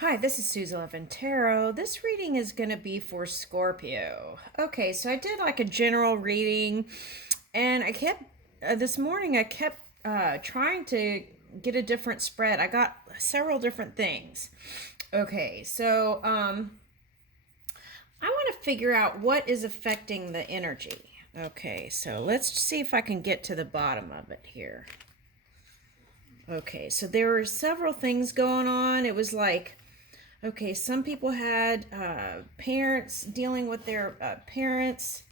Hi, this is Susan Levin Tarot. This reading is going to be for Scorpio. Okay, so I did like a general reading, and this morning I kept trying to get a different spread. I got several different things. Okay, so I want to figure out what is affecting the energy. Okay, so let's see if I can get to the bottom of it here. Okay, so there were several things going on. It was like, okay, some people had parents dealing with their parents'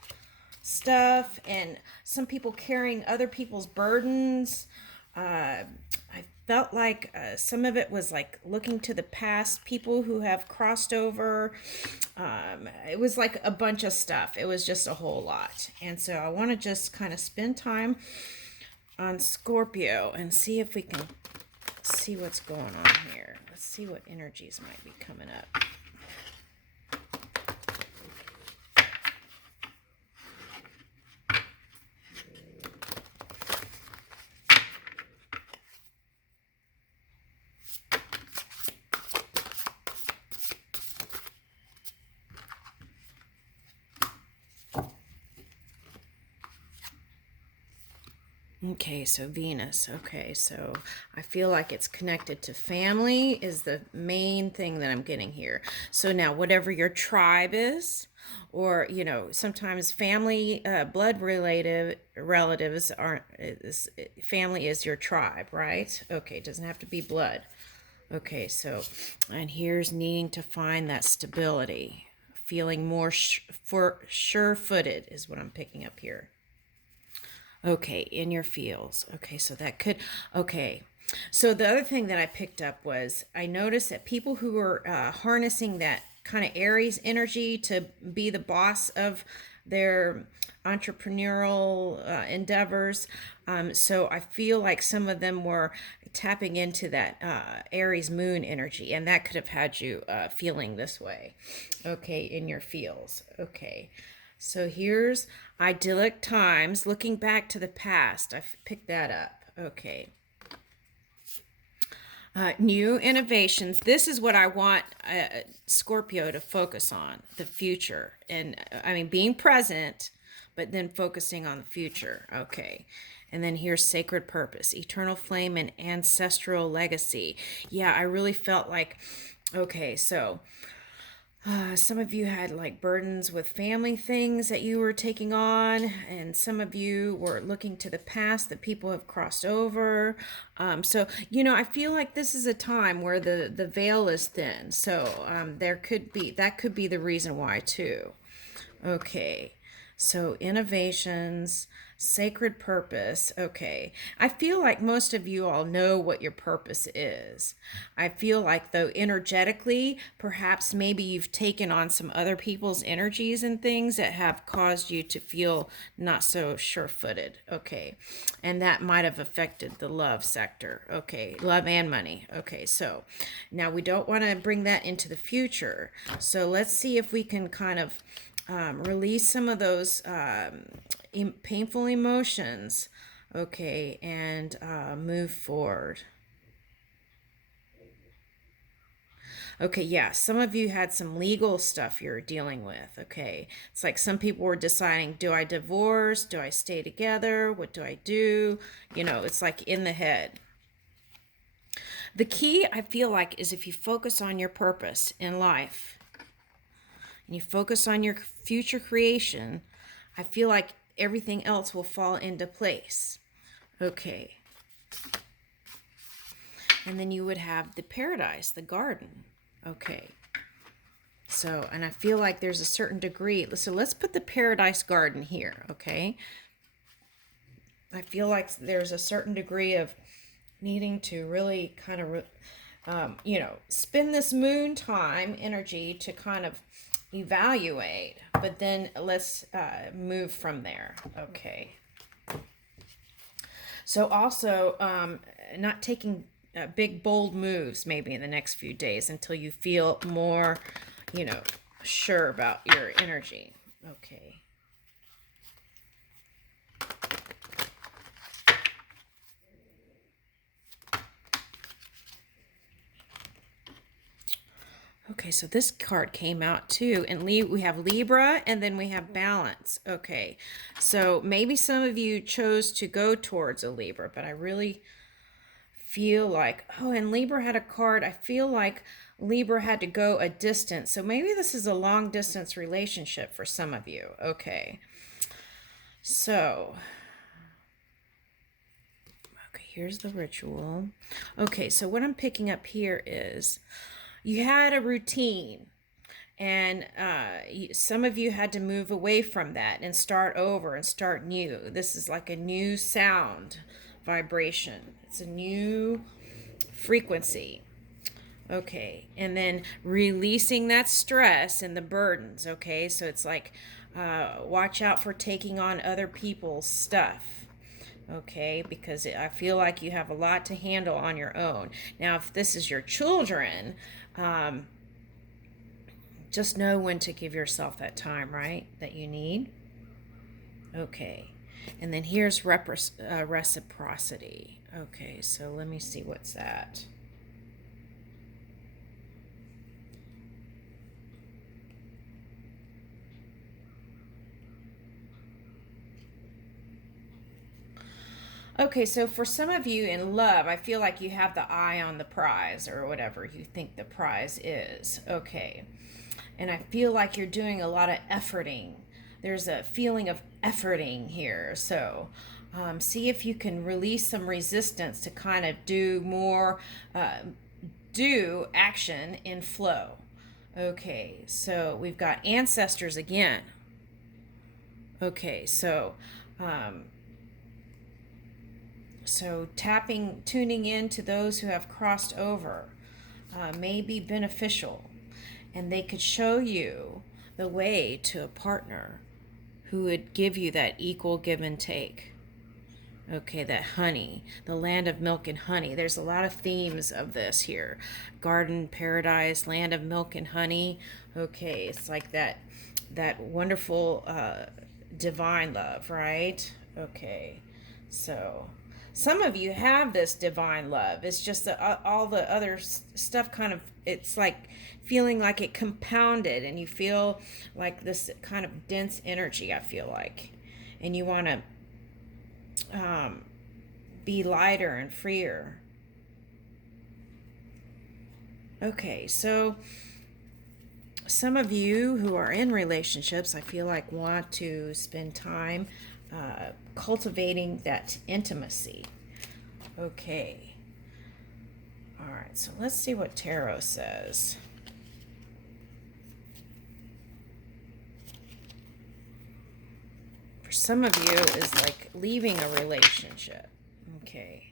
stuff, and some people carrying other people's burdens. I felt like some of it was like looking to the past, people who have crossed over. It was like a bunch of stuff. It was just a whole lot. And so I want to just kind of spend time on Scorpio and see if we can see what's going on here. Let's see what energies might be coming up. Okay, so Venus. Okay, so I feel like it's connected to family is the main thing that I'm getting here. So now, whatever your tribe is, or sometimes family, blood related relatives aren't. Family is your tribe, right? Okay, it doesn't have to be blood. Okay, so and here's needing to find that stability, feeling more for sure-footed is what I'm picking up here. Okay, in your feels. Okay, so that could, okay. So the other thing that I picked up was I noticed that people who are harnessing that kind of Aries energy to be the boss of their entrepreneurial endeavors. So I feel like some of them were tapping into that Aries moon energy, and that could have had you feeling this way. Okay, in your feels. Okay. So here's idyllic times, looking back to the past. I picked that up. Okay. New innovations. This is what I want Scorpio to focus on, the future. And I mean, being present, but then focusing on the future. Okay. And then here's sacred purpose, eternal flame, and ancestral legacy. Yeah, I really felt like, okay, so some of you had like burdens with family things that you were taking on, and some of you were looking to the past that people have crossed over. I feel like this is a time where the veil is thin. So there could be that could be the reason why too. Okay. So innovations, sacred purpose. Okay. I feel like most of you all know what your purpose is. I feel like though energetically, perhaps maybe you've taken on some other people's energies and things that have caused you to feel not so sure-footed. Okay. And that might have affected the love sector. Okay. Love and money. Okay. So now we don't want to bring that into the future. So let's see if we can kind of release some of those painful emotions, okay, and move forward. Okay, yeah, some of you had some legal stuff you're dealing with, okay. It's like some people were deciding, do I divorce? Do I stay together? What do I do? It's like in the head. The key, I feel like, is if you focus on your purpose in life and you focus on your future creation, I feel like everything else will fall into place. Okay. And then you would have the paradise, the garden. Okay. So, and I feel like there's a certain degree. So let's put the paradise garden here, okay? I feel like there's a certain degree of needing to really kind of, spend this moon time energy to kind of evaluate, but then let's move from there. Okay. So also, not taking big bold moves maybe in the next few days until you feel more, sure about your energy. Okay. Okay, so this card came out too. And we have Libra and then we have Balance. Okay, so maybe some of you chose to go towards a Libra, but I really feel like, oh, and Libra had a card. I feel like Libra had to go a distance. So maybe this is a long distance relationship for some of you. Okay, so, okay, here's the ritual. Okay, so what I'm picking up here is you had a routine, and some of you had to move away from that and start over and start new. This is like a new sound vibration, it's a new frequency. Okay, and then releasing that stress and the burdens. Okay, so it's like watch out for taking on other people's stuff. Okay, because I feel like you have a lot to handle on your own. Now, if this is your children, just know when to give yourself that time, right, that you need. Okay, and then here's reciprocity. Okay, so let me see what's that. Okay, so for some of you in love, I feel like you have the eye on the prize or whatever you think the prize is. Okay, and I feel like you're doing a lot of efforting. There's a feeling of efforting here. So see if you can release some resistance to kind of do more, do action in flow. Okay, so we've got ancestors again. Okay, so tuning in to those who have crossed over may be beneficial, and they could show you the way to a partner who would give you that equal give and take. Okay, that honey, the land of milk and honey. There's a lot of themes of this here. Garden, paradise, land of milk and honey. Okay, it's like that wonderful divine love, right? Okay, so some of you have this divine love. It's just that all the other stuff kind of, it's like feeling like it compounded, and you feel like this kind of dense energy, I feel like. And you want to be lighter and freer. Okay, so some of you who are in relationships, I feel like, want to spend time cultivating that intimacy. Okay. All right, so let's see what tarot says. For some of you, is like leaving a relationship. Okay.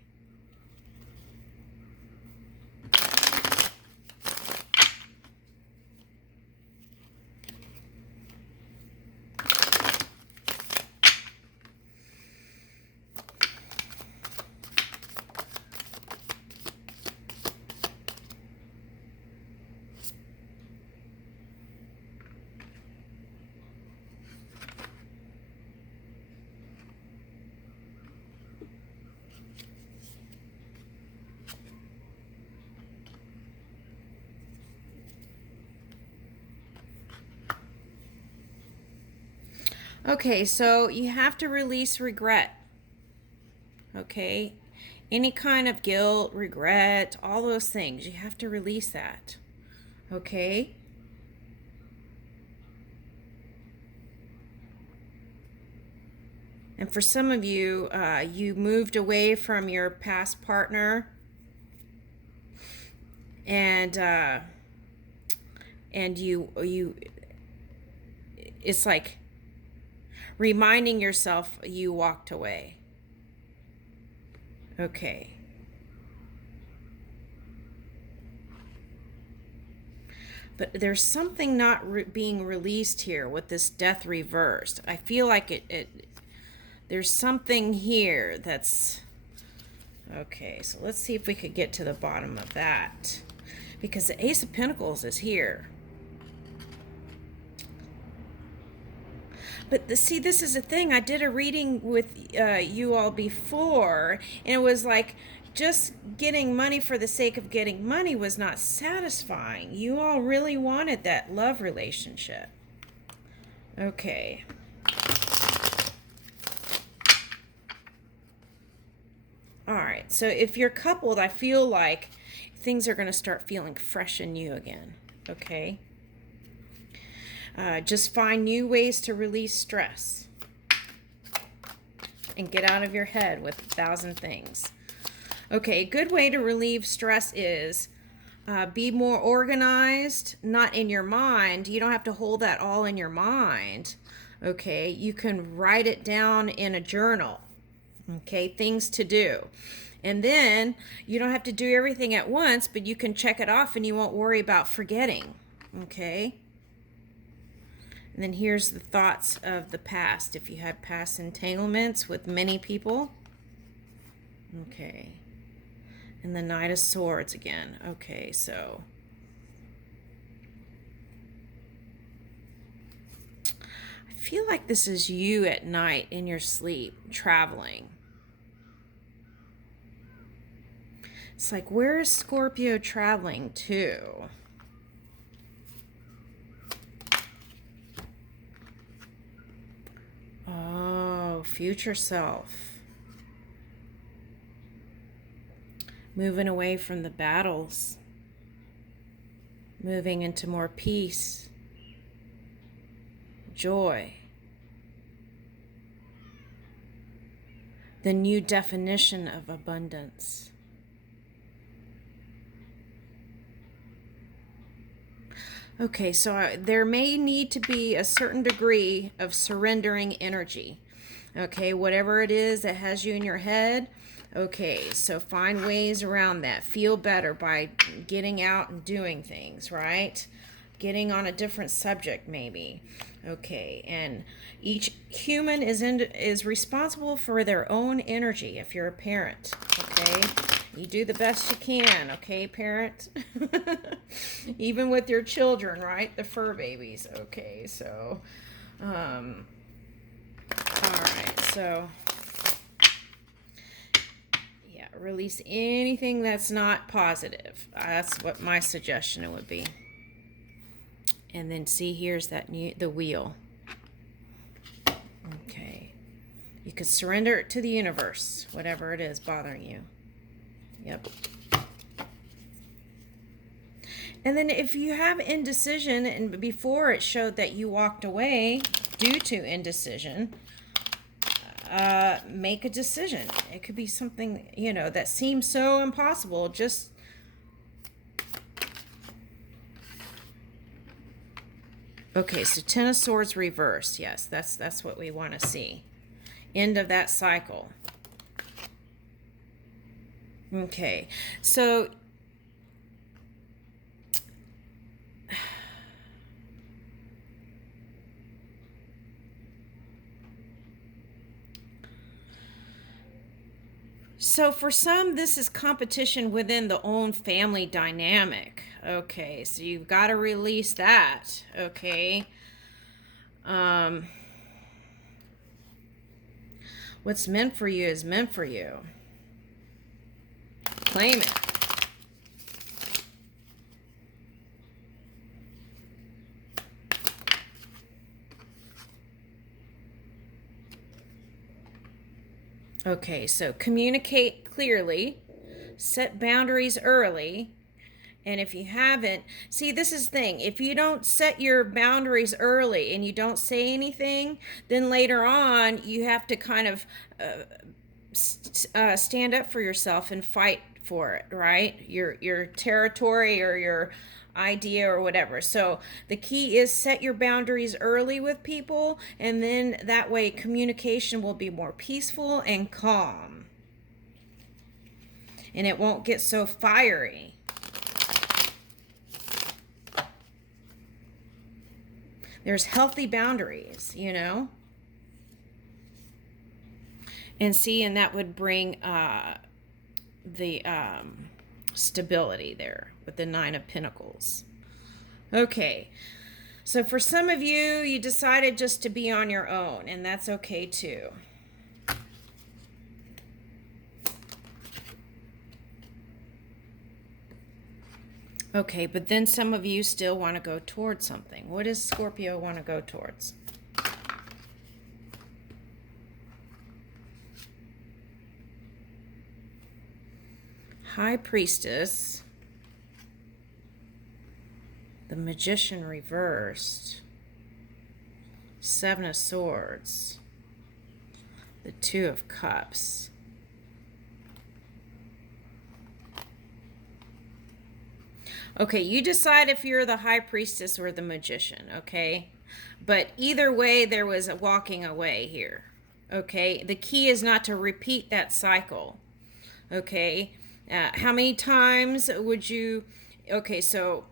Okay, so you have to release regret. Okay? Any kind of guilt, regret, all those things, you have to release that. Okay? And for some of you, you moved away from your past partner, and you it's like reminding yourself you walked away. Okay. But there's something not being released here with this death reversed. I feel like there's something here that's... Okay, so let's see if we could get to the bottom of that. Because the Ace of Pentacles is here. But see, this is a thing. I did a reading with you all before, and it was like just getting money for the sake of getting money was not satisfying. You all really wanted that love relationship. Okay. All right. So if you're coupled, I feel like things are going to start feeling fresh and new again. Okay. Just find new ways to release stress and get out of your head with 1,000 things. Okay, a good way to relieve stress is be more organized, not in your mind. You don't have to hold that all in your mind. Okay, you can write it down in a journal. Okay, things to do. And then you don't have to do everything at once, but you can check it off and you won't worry about forgetting. Okay. And then here's the thoughts of the past. If you had past entanglements with many people. Okay. And the Knight of Swords again. Okay, so I feel like this is you at night in your sleep, traveling. It's like, where is Scorpio traveling to? Oh, future self. Moving away from the battles. Moving into more peace. Joy. The new definition of abundance. Okay, so there may need to be a certain degree of surrendering energy. Okay, whatever it is that has you in your head. Okay, so find ways around that. Feel better by getting out and doing things, right? Getting on a different subject maybe. Okay, and each human is responsible for their own energy if you're a parent. Okay, you do the best you can. Okay, parent. Even with your children, right? The fur babies. Okay, so all right, so yeah, release anything that's not positive. That's what my suggestion would be. And then see, here's the wheel. Okay. You could surrender it to the universe, whatever it is bothering you. Yep. And then if you have indecision, and before it showed that you walked away due to indecision, make a decision. It could be something, that seems so impossible. Just okay, so Ten of Swords reverse. Yes, that's what we want to see. End of that cycle. Okay, so for some, this is competition within the own family dynamic. Okay, so you've got to release that. Okay. What's meant for you is meant for you. Claim it. Okay, so communicate clearly, set boundaries early, and if you haven't, see, this is the thing, if you don't set your boundaries early and you don't say anything, then later on you have to kind of stand up for yourself and fight for it, right? Your territory or your idea or whatever. So the key is set your boundaries early with people, and then that way communication will be more peaceful and calm, and it won't get so fiery. There's healthy boundaries, and see, and that would bring the stability there with the Nine of Pentacles. Okay, so for some of you, you decided just to be on your own, and that's okay too. Okay, but then some of you still want to go towards something. What does Scorpio want to go towards? High Priestess. The Magician reversed. Seven of Swords. The Two of Cups. Okay, you decide if you're the High Priestess or the Magician, okay? But either way, there was a walking away here, okay? The key is not to repeat that cycle, okay? How many times would you... Okay, so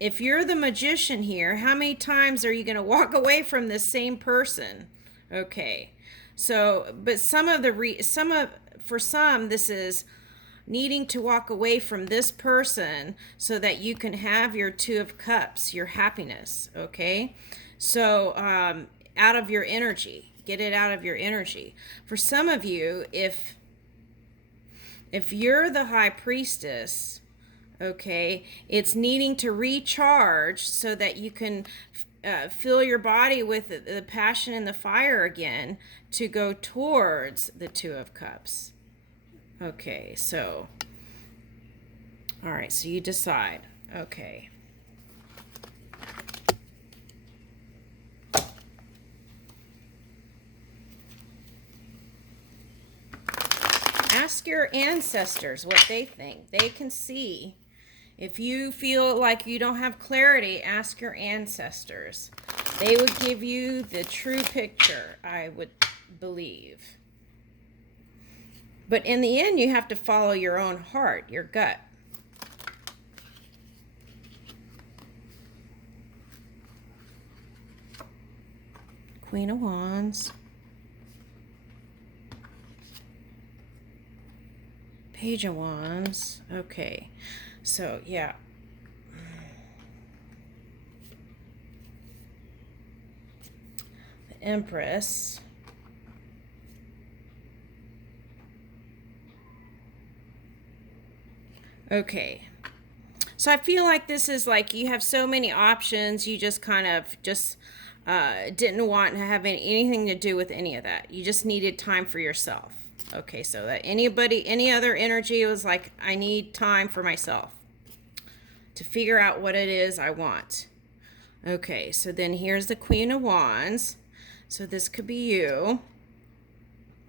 if you're the Magician here, how many times are you going to walk away from this same person? Okay, so, but for some, this is needing to walk away from this person so that you can have your Two of Cups, your happiness, okay? So, out of your energy, get it out of your energy. For some of you, if you're the High Priestess, okay, it's needing to recharge so that you can fill your body with the passion and the fire again to go towards the Two of Cups. Okay, so, all right, so you decide. Okay. Ask your ancestors what they think. They can see. If you feel like you don't have clarity, ask your ancestors. They would give you the true picture, I would believe. But in the end, you have to follow your own heart, your gut. Queen of Wands. Page of Wands. Okay. So, yeah. The Empress. Okay, so I feel like this is like you have so many options, you just kind of just didn't want to have anything to do with any of that. You just needed time for yourself. Okay, so that any other energy was like, I need time for myself to figure out what it is I want. Okay, so then here's the Queen of Wands. So this could be you.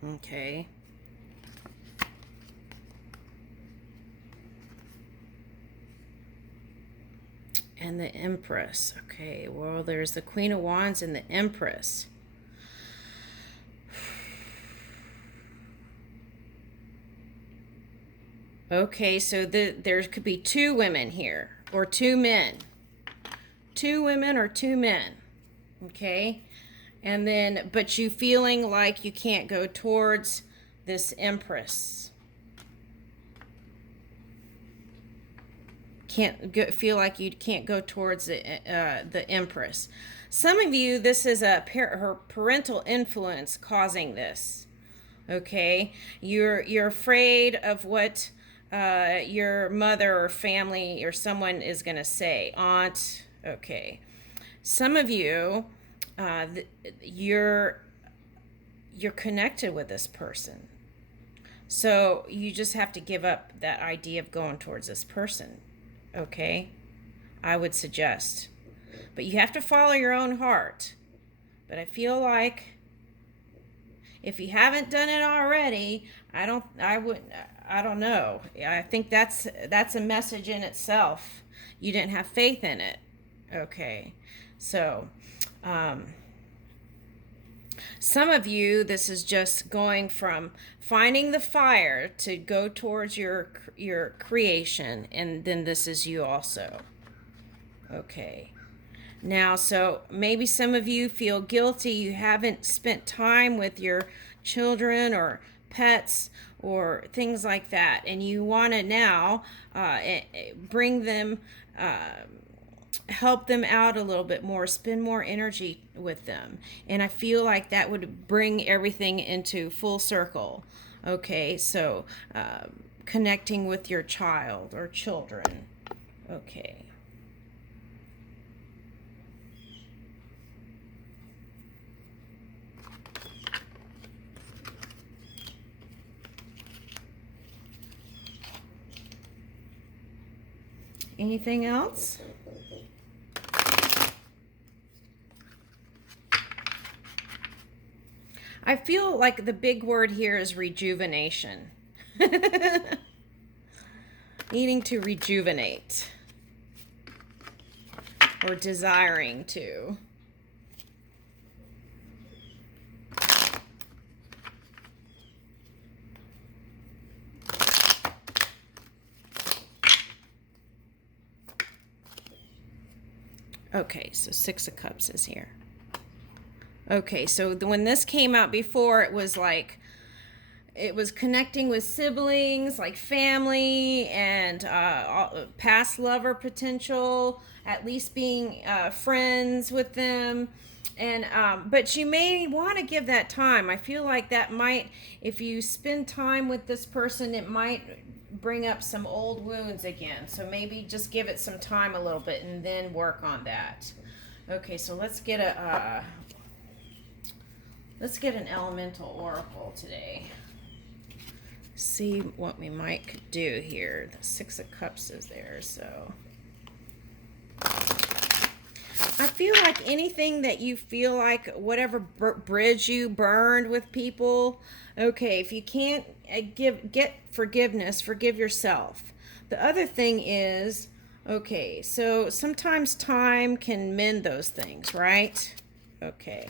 Okay. And the Empress. Okay, well, there's the Queen of Wands and the Empress. Okay, so there could be two women here, or two men. Two women or two men. Okay? And then, but you feeling like you can't go towards this Empress. Feel like you can't go towards the Empress. Some of you, this is her parental influence causing this. Okay, you're afraid of what your mother or family or someone is going to say. Aunt. Okay, some of you, you're connected with this person, so you just have to give up that idea of going towards this person. Okay, I would suggest, but you have to follow your own heart. But I feel like if you haven't done it already, I don't know. I think that's a message in itself. You didn't have faith in it. Okay, so some of you, this is just going from finding the fire to go towards your creation, and then this is you also. Okay. Now, so maybe some of you feel guilty. You haven't spent time with your children or pets or things like that, and you want to now bring them, help them out a little bit more, spend more energy with them. And I feel like that would bring everything into full circle. Okay, so connecting with your child or children. Okay. Anything else? I feel like the big word here is rejuvenation. Needing to rejuvenate. Or desiring to. Okay, so Six of Cups is here. Okay, so when this came out before, it was like, it was connecting with siblings, like family, and past lover potential, at least being friends with them. And but you may want to give that time. I feel like that might, if you spend time with this person, it might bring up some old wounds again. So maybe just give it some time a little bit and then work on that. Okay, so let's get an elemental oracle today. See what we might do here. The Six of Cups is there, so I feel like anything that you feel like, whatever bridge you burned with people, okay, if you can't get forgiveness, forgive yourself. The other thing is, okay, so sometimes time can mend those things, right? Okay.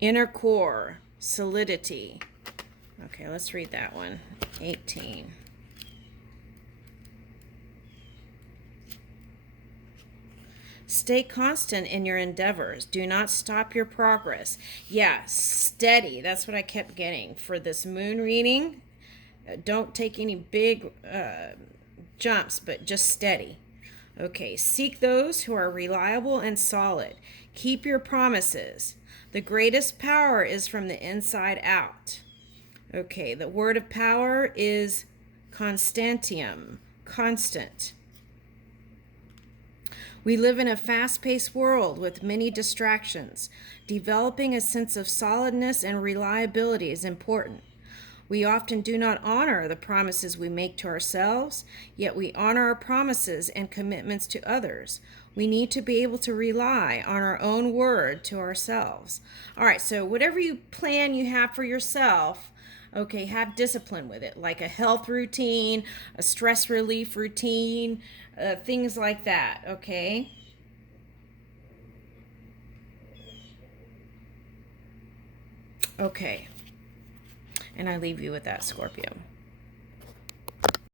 Inner core, solidity. Okay, let's read that one. 18. Stay constant in your endeavors. Do not stop your progress. Yeah, steady. That's what I kept getting for this moon reading. Don't take any big jumps, but just steady. Okay, seek those who are reliable and solid. Keep your promises. The greatest power is from the inside out. Okay, the word of power is constantium, constant. We live in a fast-paced world with many distractions. Developing a sense of solidness and reliability is important. We often do not honor the promises we make to ourselves, yet we honor our promises and commitments to others. We need to be able to rely on our own word to ourselves. All right, so whatever plan you have for yourself, okay, have discipline with it, like a health routine, a stress relief routine, things like that, okay? Okay. And I leave you with that, Scorpio.